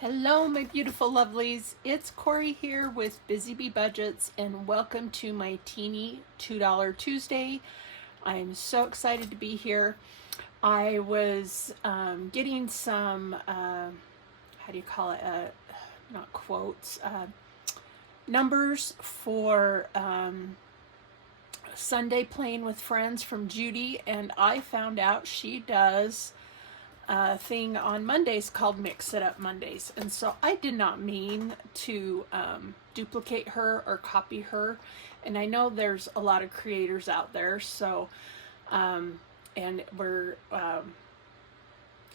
Hello, my beautiful lovelies. It's Corey here with BusyBeeBudgets, and welcome to my Teenie $2 Tuesday. I am so excited to be here. I was getting some, how do you call it? Not quotes, numbers for Sunday Playing with Friends from Judy, and I found out she does thing on Mondays called Mix It Up Mondays. And so I did not mean to duplicate her or copy her. And I know there's a lot of creators out there. So, and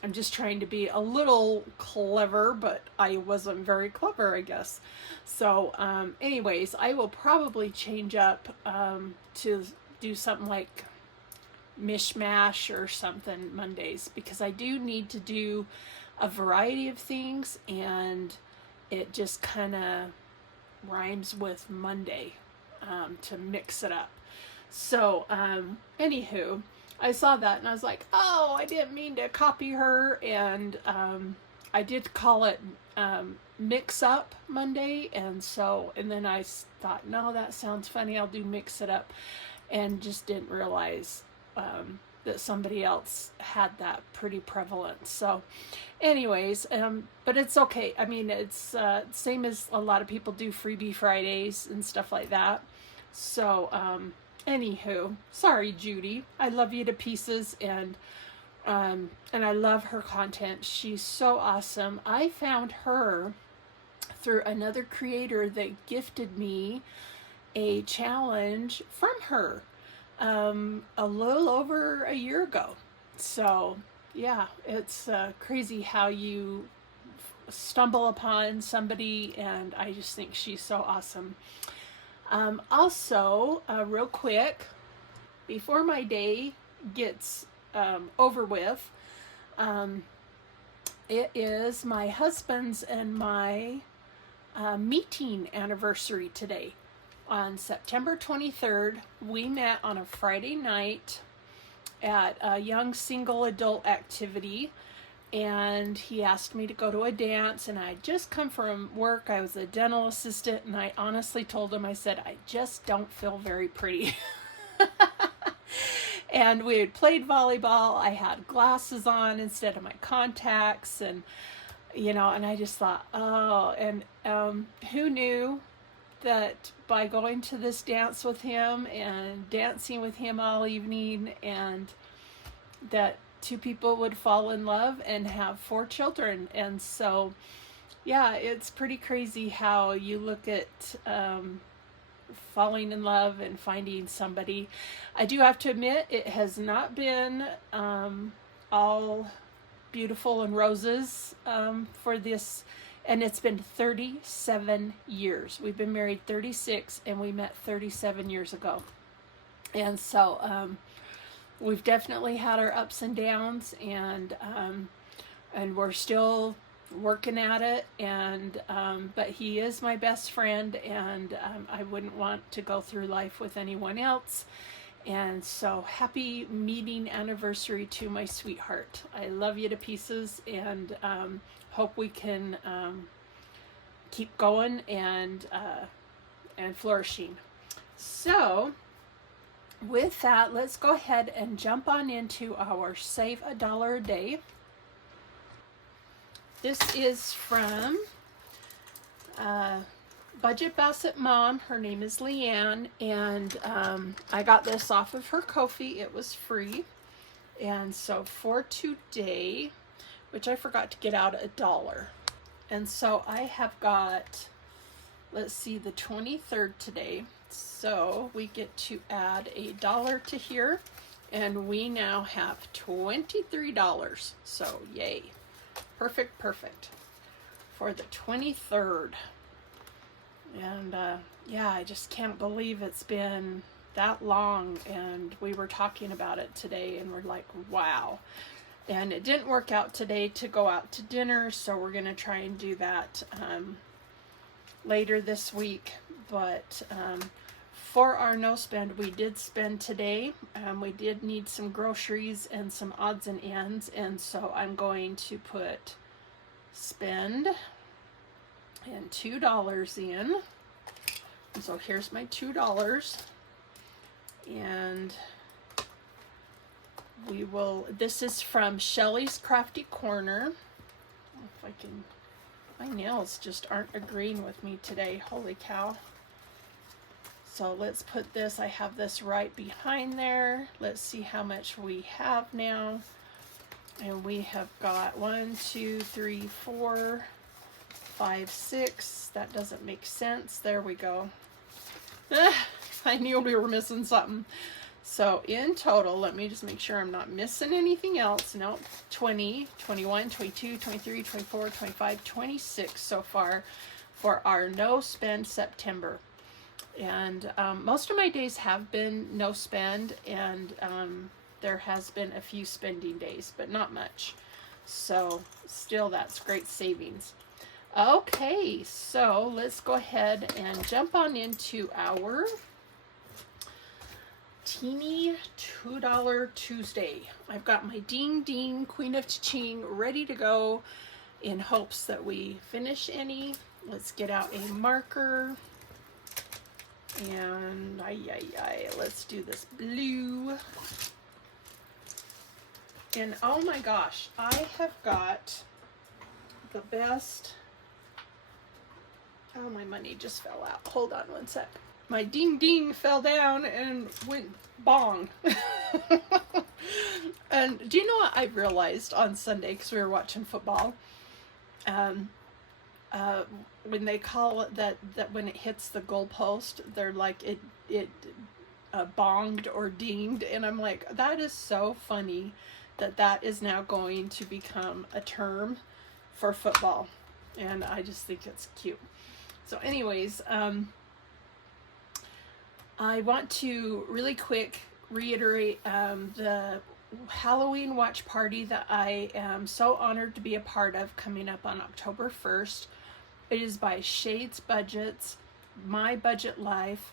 I'm just trying to be a little clever, but I wasn't very clever, I guess. So, anyways, I will probably change up to do something like mishmash or something Mondays, because I do need to do a variety of things, and it just kind of rhymes with Monday, to mix it up. So anywho, I saw that and I was like, oh, I didn't mean to copy her, and I did call it Mix Up Monday, and then I thought, no, that sounds funny, I'll do Mix It Up, and just didn't realize that somebody else had that pretty prevalent. So anyways, but it's okay. I mean, it's same as a lot of people do Freebie Fridays and stuff like that. So anywho, sorry Judy, I love you to pieces, and I love her content. She's so awesome. I found her through another creator that gifted me a challenge from her a little over a year ago. So yeah, it's crazy how you stumble upon somebody, and I just think she's so awesome. Also, real quick, before my day gets over with, it is my husband's and my meeting anniversary today. On September 23rd, we met on a Friday night at a young single adult activity, and he asked me to go to a dance, and I just come from work. I was a dental assistant, and I honestly told him, I said, I just don't feel very pretty. And we had played volleyball. I had glasses on instead of my contacts, and and I just thought, oh, and who knew that by going to this dance with him and dancing with him all evening, and that two people would fall in love and have 4 children. And so yeah, it's pretty crazy how you look at falling in love and finding somebody. I do have to admit, it has not been all beautiful and roses for this. And it's been 37 years. We've been married 36, and we met 37 years ago. And so we've definitely had our ups and downs, and we're still working at it. And but he is my best friend, and I wouldn't want to go through life with anyone else. And so happy meeting anniversary to my sweetheart. I love you to pieces, and hope we can keep going and flourishing. So with that, let's go ahead and jump on into our Save a Dollar a Day. This is from Budget Basset Mom. Her name is Leanne, and I got this off of her Ko-fi. It was free. And so for today, which I forgot to get out $1. And so I have got, let's see, the 23rd today. So we get to add $1 to here, and we now have $23. So yay. Perfect for the 23rd. And yeah, I just can't believe it's been that long, and we were talking about it today, and we're like, wow. And it didn't work out today to go out to dinner, so we're going to try and do that later this week. But for our no spend, we did spend today. We did need some groceries and some odds and ends, and so I'm going to put spend, and $2 in. And so here's my $2. And we will, this is from Shelly's Crafty Corner. If I can, my nails just aren't agreeing with me today. Holy cow. So let's put this, I have this right behind there. Let's see how much we have now. And we have got 1, 2, 3, 4, 5, 6. That doesn't make sense. There we go. I knew we were missing something. So in total, let me just make sure I'm not missing anything else. Nope. 20, 21, 22, 23, 24, 25, 26 so far for our no spend September. And most of my days have been no spend, and there has been a few spending days, but not much. So still, that's great savings. Okay, so let's go ahead and jump on into our Teenie $2 Tuesday. I've got my Ding Ding Queen of Cha-Ching ready to go in hopes that we finish any. Let's get out a marker. And let's do this blue. And oh my gosh, I have got the best. Oh, my money just fell out. Hold on one sec. My ding ding fell down and went bong. And do you know what I realized on Sunday, because we were watching football? When they call it that when it hits the goalpost, they're like it bonged or dinged, and I'm like, that is so funny that is now going to become a term for football, and I just think it's cute. So anyways, I want to really quick reiterate the Halloween watch party that I am so honored to be a part of, coming up on October 1st. It is by Shades Budgets, My Budget Life,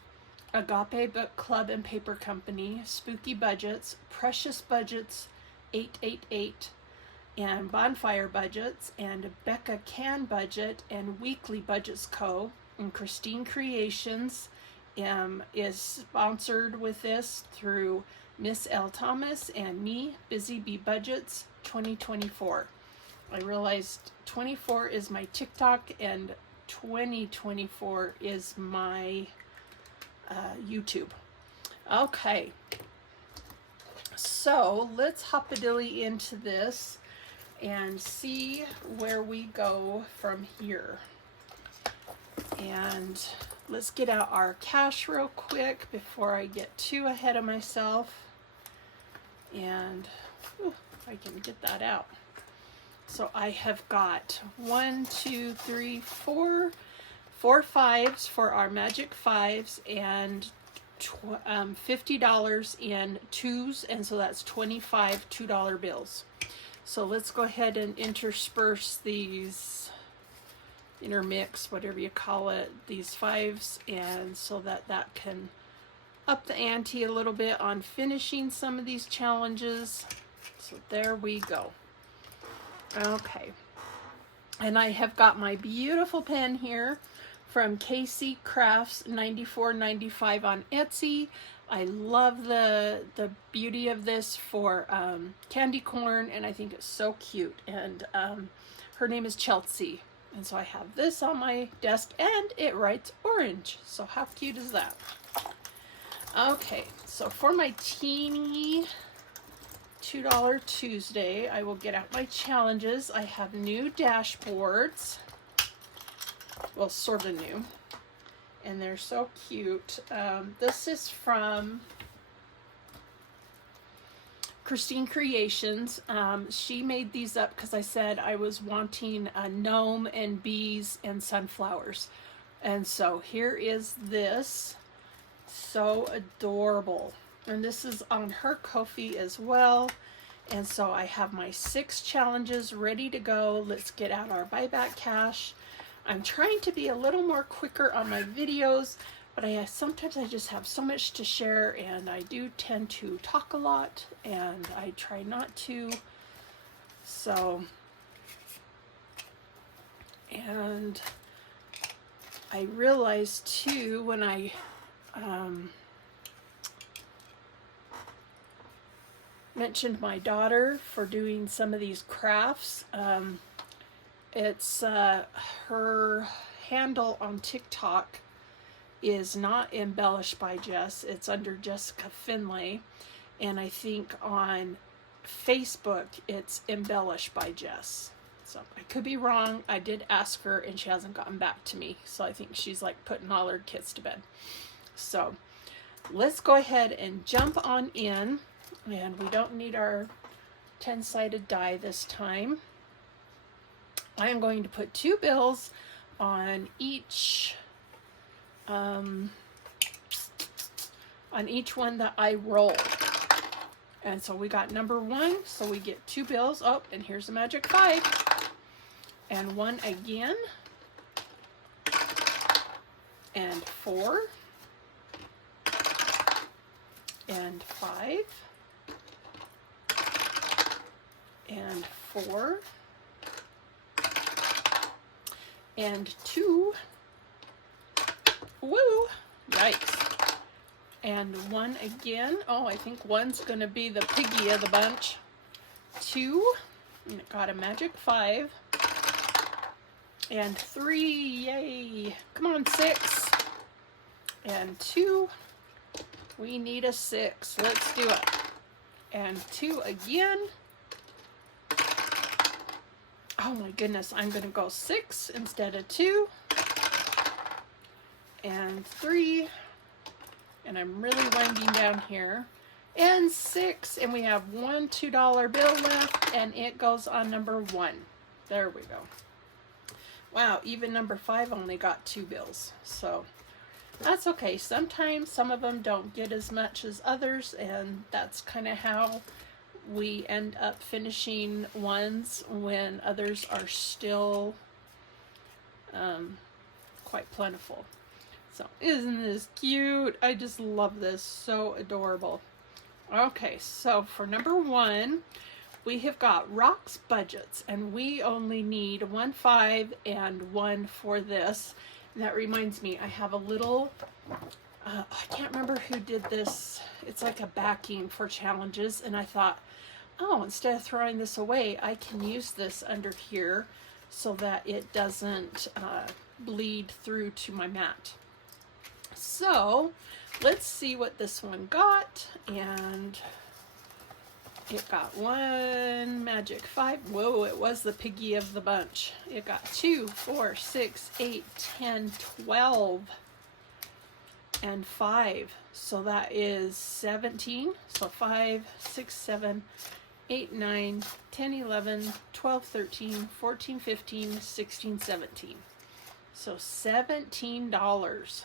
Agape Book Club and Paper Company, Spooky Budgets, Precious Budgets 888, and Bonfire Budgets, and Becca Can Budget, and Weekly Budgets Co. And Christine Creations is sponsored with this through Miss L. Thomas and me, BusyBeeBudgets 2024. I realized 24 is my TikTok and 2024 is my YouTube. Okay, so let's hop-a-dilly into this and see where we go from here. And let's get out our cash real quick before I get too ahead of myself. And if I can get that out. So I have got 1, 2, 3, 4 fives for our magic fives, and $50 in twos, and so that's 25 $2 bills. So let's go ahead and intersperse these, intermix, whatever you call it, these fives, and so that can up the ante a little bit on finishing some of these challenges. So there we go. Okay, and I have got my beautiful pen here from Casey Crafts, $94.95 on Etsy. I love the beauty of this for candy corn, and I think it's so cute. And her name is Chelsey, and so I have this on my desk, and it writes orange. So how cute is that? Okay, so for my Teenie $2 Tuesday, I will get out my challenges. I have new dashboards. Well, sort of new. And they're so cute. This is from Christine Creations. She made these up because I said I was wanting a gnome and bees and sunflowers. And so here is this. So adorable. And this is on her Ko-fi as well. And so I have my 6 challenges ready to go. Let's get out our buyback cash. I'm trying to be a little more quicker on my videos, but sometimes I just have so much to share, and I do tend to talk a lot, and I try not to. So And I realized too when I mentioned my daughter for doing some of these crafts, it's her handle on TikTok is not Embellished by Jess. It's under Jessica Finlay. And I think on Facebook it's Embellished by Jess. So I could be wrong. I did ask her and she hasn't gotten back to me. So I think she's like putting all her kids to bed. So let's go ahead and jump on in. And we don't need our 10-sided die this time. I am going to put 2 bills on each one that I roll. And so we got number 1, so we get 2 bills. Oh, and here's the magic 5. And 1 again. And 4. And 5. And 4. And 2. Woo! Yikes. And 1 again. Oh, I think 1's going to be the piggy of the bunch. 2. And it got a magic 5. And 3. Yay! Come on, 6. And 2. We need a 6. Let's do it. And 2 again. Oh my goodness, I'm going to go 6 instead of 2. And 3. And I'm really winding down here. And 6. And we have 1 $2 bill left. And it goes on number 1. There we go. Wow, even number 5 only got 2 bills. So that's okay. Sometimes some of them don't get as much as others. And that's kind of how we end up finishing ones when others are still quite plentiful. So isn't this cute? I just love this. So adorable. Okay, so for number 1, we have got Rocks Budgets, and we only need 1 5 and 1 for this. And that reminds me, I have a little I can't remember who did this. It's like a backing for challenges, and I thought, oh, instead of throwing this away, I can use this under here so that it doesn't bleed through to my mat. So let's see what this one got. And it got 1 magic 5. Whoa, it was the piggy of the bunch. It got 2, 4, 6, 8, 10, 12, and 5. So that is 17. So 5, 6, 7, 8, 9, 10, 11, 12, 13, 14, 15, 16, 17. So $17.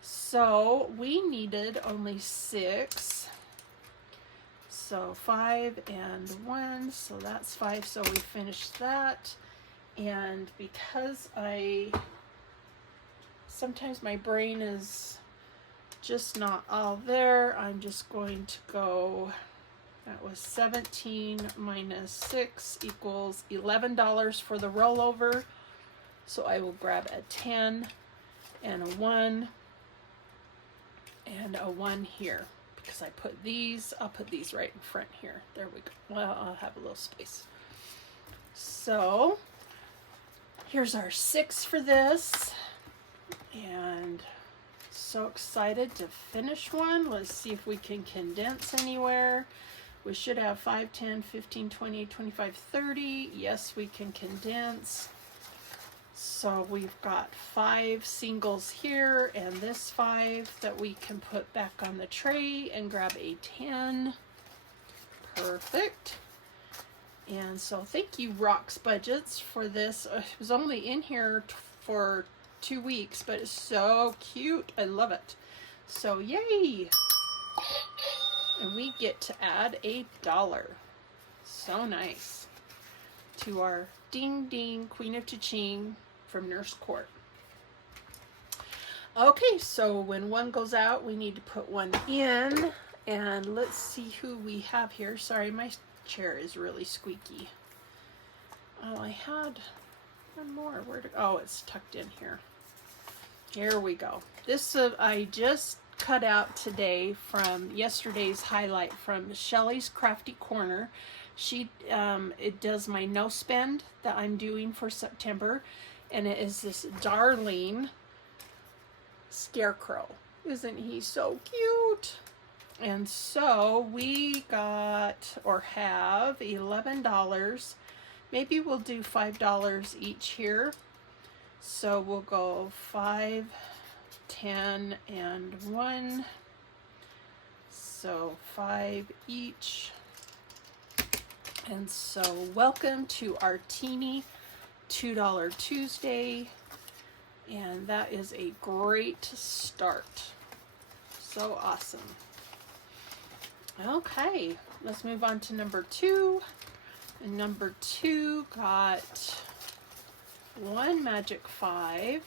So we needed only 6. So 5 and 1, so that's 5. So we finished that. And because sometimes my brain is just not all there, I'm just going to go, that was 17 minus 6 equals $11 for the rollover. So I will grab a 10 and a 1 and a 1 here. Because I put these, I'll put these right in front here. There we go. Well, I'll have a little space. So here's our 6 for this. And so excited to finish one. Let's see if we can condense anywhere. We should have 5, 10, 15, 20, 25, 30. Yes, we can condense. So we've got 5 singles here and this 5 that we can put back on the tray and grab a 10. Perfect. And so thank you, Rocks Budgets, for this. It was only in here for 2 weeks, but it's so cute. I love it. So yay. And we get to add $1. So nice. To our Ding Ding Queen of Cha-Ching from Nurse Court. Okay, so when 1 goes out, we need to put 1 in. And let's see who we have here. Sorry, my chair is really squeaky. Oh, I had One more. Where to? Oh, it's tucked in here. Here we go. This I just cut out today from yesterday's highlight from Shelly's Crafty Corner. She it does my no spend that I'm doing for September, and it is this darling scarecrow. Isn't he so cute? And so we got or have $11. Maybe we'll do $5 each here. So we'll go 5, 10, and 1. So 5 each. And so welcome to our Teenie $2 Tuesday. And that is a great start. So awesome. Okay, let's move on to number 2. And number 2 got 1 magic 5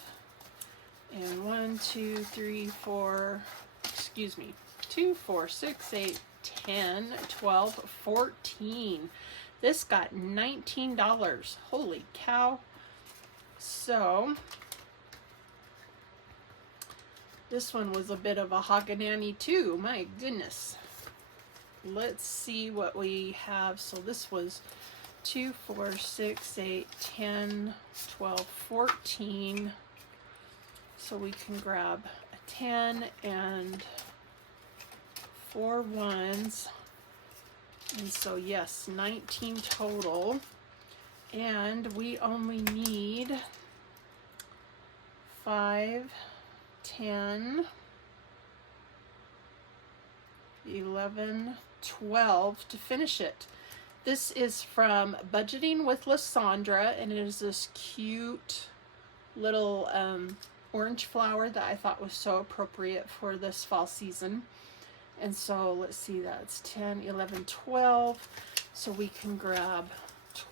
and 1, 2, 3, 4, excuse me, 2, 4, 6, 8, 10, 12, 14. This got $19. Holy cow. So this one was a bit of a Hoggananny too. My goodness. Let's see what we have. So this was 2, 4, 6, 8, 10, 12, 14. So we can grab a 10 and 4 ones. And so yes, 19 total. And we only need 5, 10, 11, 12 to finish it. This is from Budgeting with Lysandra, and it is this cute little orange flower that I thought was so appropriate for this fall season. And so let's see, that's 10, 11, 12. So we can grab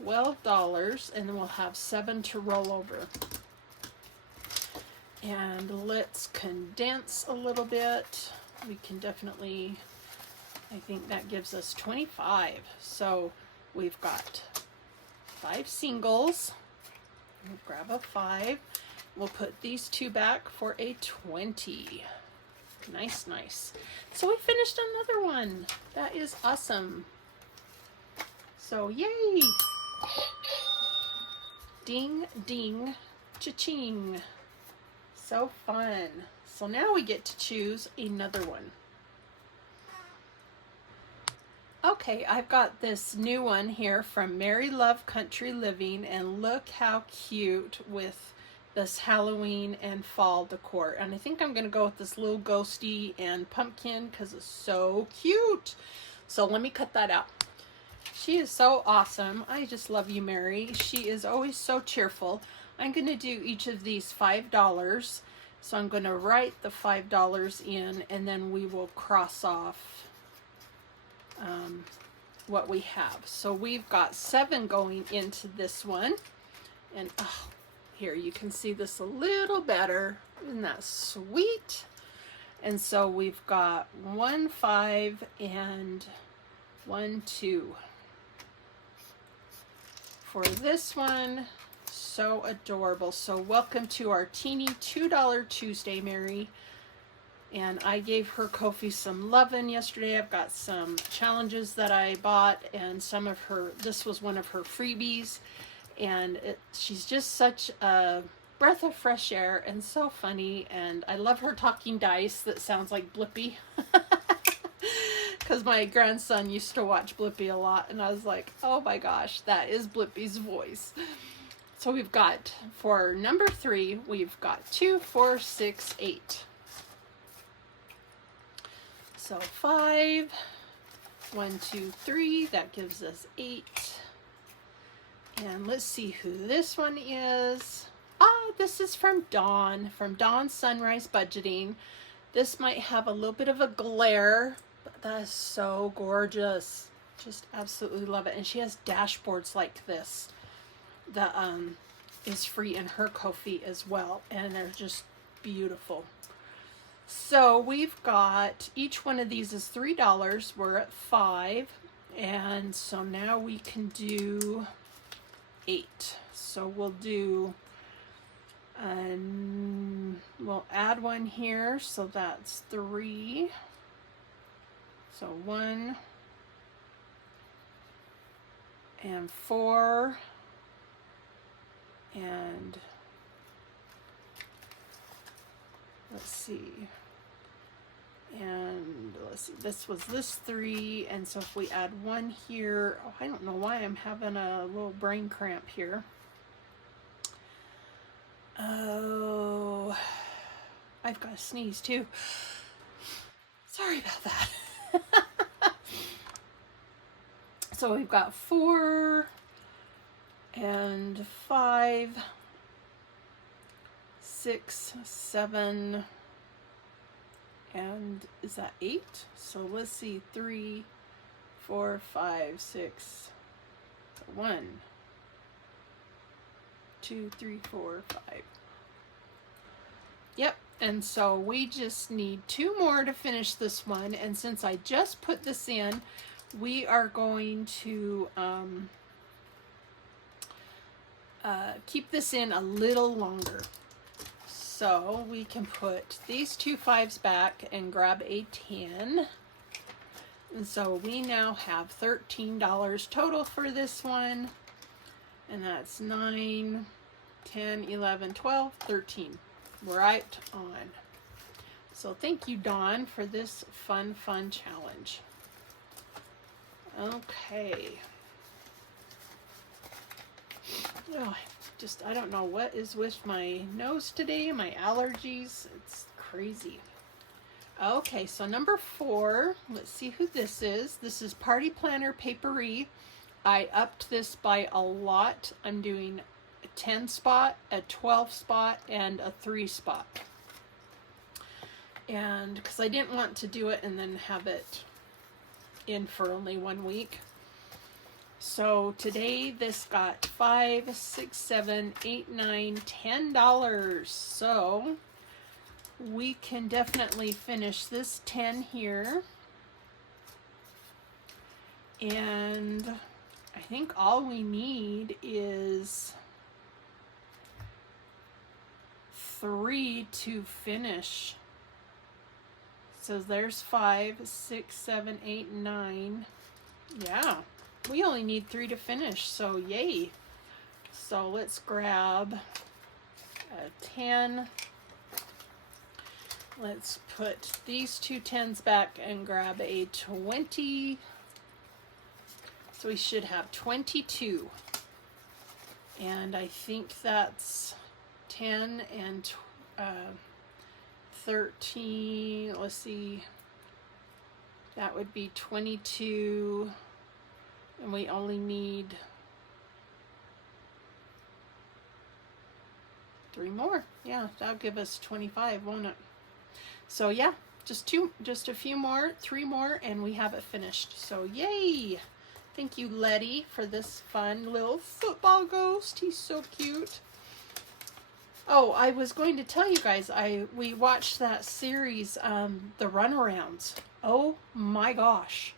$12, and then we'll have 7 to roll over. And let's condense a little bit. We can definitely, I think that gives us 25. So we've got 5 singles. We'll grab a 5. We'll put these 2 back for a 20. Nice, nice. So we finished another one. That is awesome. So yay! Ding, ding, cha-ching. So fun. So now we get to choose another one. Okay, I've got this new one here from Mary Love Country Living, and look how cute with this Halloween and fall decor. And I think I'm going to go with this little ghosty and pumpkin because it's so cute. So let me cut that out. She is so awesome. I just love you, Mary. She is always so cheerful. I'm going to do each of these $5. So I'm going to write the $5 in, and then we will cross off what we have. So we've got 7 going into this one. And oh, here you can see this a little better. Isn't that sweet? And so we've got 1, 5, and 1, 2. For this one, so adorable. So welcome to our Teenie $2 Tuesday, Mary. And I gave her Kofi some lovin' yesterday. I've got some challenges that I bought, and some of her, this was one of her freebies. And she's just such a breath of fresh air and so funny. And I love her talking dice that sounds like Blippi. Because my grandson used to watch Blippi a lot, and I was like, oh my gosh, that is Blippi's voice. So we've got, for number 3, we've got 2, 4, 6, 8. So 5, 1, 2, 3, that gives us 8. And let's see who this one is. Ah, this is from Dawn Sunrise Budgeting. This might have a little bit of a glare, but that is so gorgeous. Just absolutely love it. And she has dashboards like this that is free in her Ko-fi as well, and they're just beautiful. So we've got, each one of these is $3. We're at 5, and so now we can do 8. So we'll do, we'll add one here, so that's 3. So 1 and 4 and let's see. And let's see, this was this 3, and so if we add 1 here, oh, I don't know why I'm having a little brain cramp here. Oh, I've got to sneeze too. Sorry about that. So we've got 4 and 5, 6, 7, and is that 8? So let's see, 3, 4, 5, 6, 1, 2, 3, 4, 5. Yep, and so we just need 2 more to finish this one, and since I just put this in, we are going to keep this in a little longer. So we can put these 2 5s back and grab a 10. And so we now have $13 total for this one. And that's 9, 10, 11, 12, 13. Right on. So thank you, Dawn, for this fun challenge. Okay. Oh, I don't know what is with my nose today, my allergies. It's crazy. Okay, so number 4, let's see who this is. This is Party Planner Papery. I upped this by a lot. I'm doing a 10 spot, a 12 spot, and a 3 spot. And because I didn't want to do it and then have it in for only 1 week. So today this got $5, $6, $7, $8, $9, $10. So we can definitely finish this 10 here. And I think all we need is 3 to finish. So there's 5, 6, 7, 8, 9. Yeah. We only need 3 to finish, so yay. So let's grab a 10. Let's put these 2 10s back and grab a 20. So we should have 22. And I think that's 10 and 13. Let's see. That would be 22. And we only need 3 more. Yeah, that'll give us 25, won't it? So yeah, just a few more, 3 more, and we have it finished. So yay! Thank you, Letty, for this fun little football ghost. He's so cute. Oh, I was going to tell you guys, we watched that series, The Runarounds. Oh my gosh.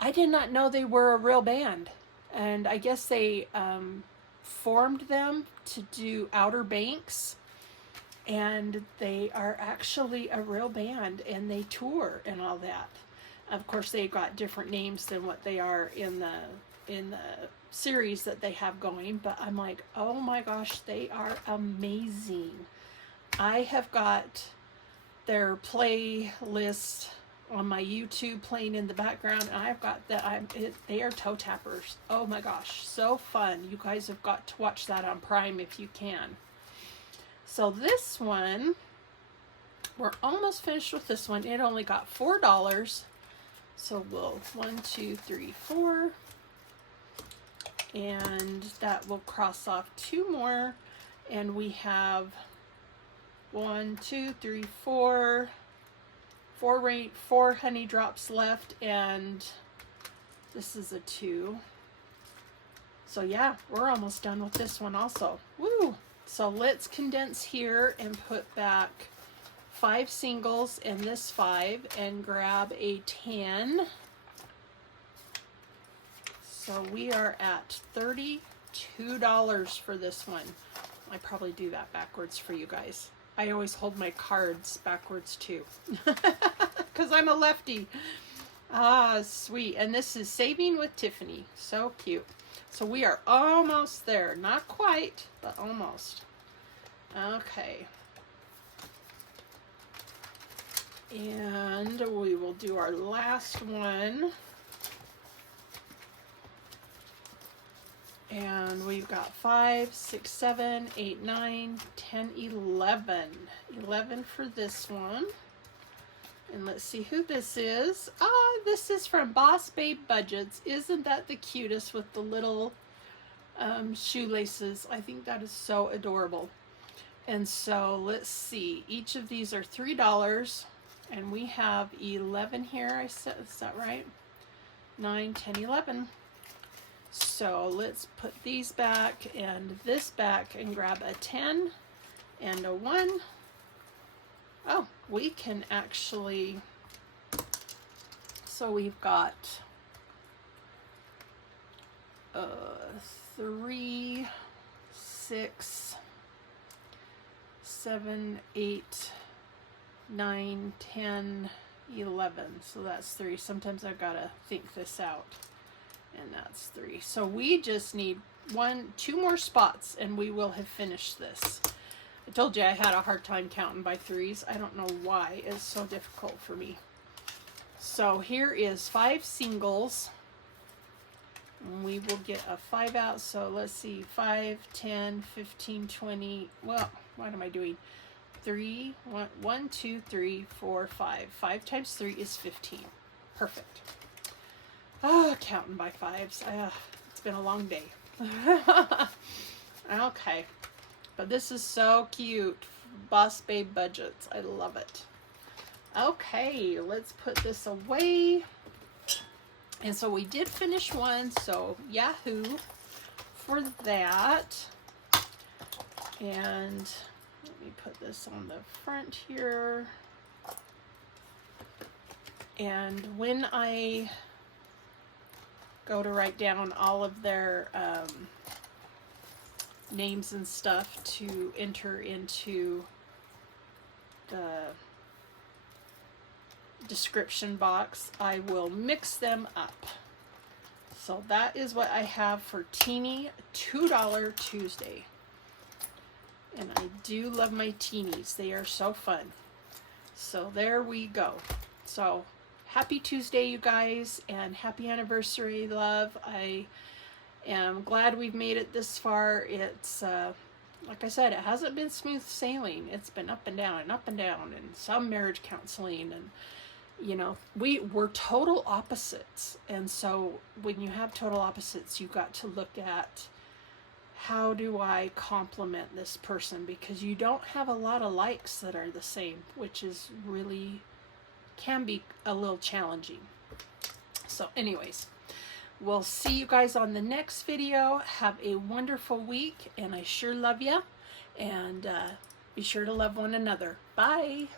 I did not know they were a real band, and I guess they formed them to do Outer Banks, and they are actually a real band, and they tour and all that. Of course, they've got different names than what they are in the series that they have going, but I'm like, oh my gosh, they are amazing. I have got their playlist on my YouTube playing in the background, and I've got that. They are toe tappers. Oh my gosh, so fun. You guys have got to watch that on Prime if you can. So this one, we're almost finished with this one. It only got $4. So we'll 1, 2, 3, 4, and that will cross off 2 more, and we have 1, 2, 3, 4. 4 honey drops left, and this is a 2. So yeah, we're almost done with this one also. Woo! So let's condense here and put back 5 singles and this 5 and grab a 10. So we are at 32 $2 for this one. I probably do that backwards for you guys. I always hold my cards backwards too, because I'm a lefty. Ah, sweet. And this is Saving with Tiffany. So cute. So we are almost there. Not quite, but almost. Okay. And we will do our last one. And we've got 5, 6, 7, 8, 9, 10, 11. 11 for this one. And let's see who this is. Ah, this is from BusyBeeBudgets. Isn't that the cutest with the little shoelaces? I think that is so adorable. And so let's see. Each of these are $3. And we have 11 here. Is that right? 9, 10, 11. So let's put these back and this back and grab a 10 and a 1. Oh, we can actually, so we've got 3, 6, 7, 8, 9, 10, 11. So that's 3. Sometimes I've got to think this out. And that's 3. So we just need 2 more spots and we will have finished this. I told you I had a hard time counting by 3s. I don't know why it's so difficult for me. So here is 5 singles. And we will get a 5 out. So let's see, 5, 10, 15, 20. Well, what am I doing? 3, 1, 2, 3, 4, 5. 5 times 3 is 15. Perfect. Ah, counting by 5s. It's been a long day. Okay. But this is so cute. BusyBeeBudgets. I love it. Okay, let's put this away. And so we did finish one. So yahoo for that. And let me put this on the front here. And when I go to write down all of their names and stuff to enter into the description box, I will mix them up. So that is what I have for Teenie $2 Tuesday. And I do love my Teenies. They are so fun. So there we go. So happy Tuesday, you guys, and happy anniversary, love. I am glad we've made it this far. It's, like I said, it hasn't been smooth sailing. It's been up and down and up and down, and some marriage counseling, and, you know, we're total opposites. And so when you have total opposites, you've got to look at, how do I complement this person? Because you don't have a lot of likes that are the same, which is really can be a little challenging. So anyways, we'll see you guys on the next video. Have a wonderful week, and I sure love you. And be sure to love one another. Bye.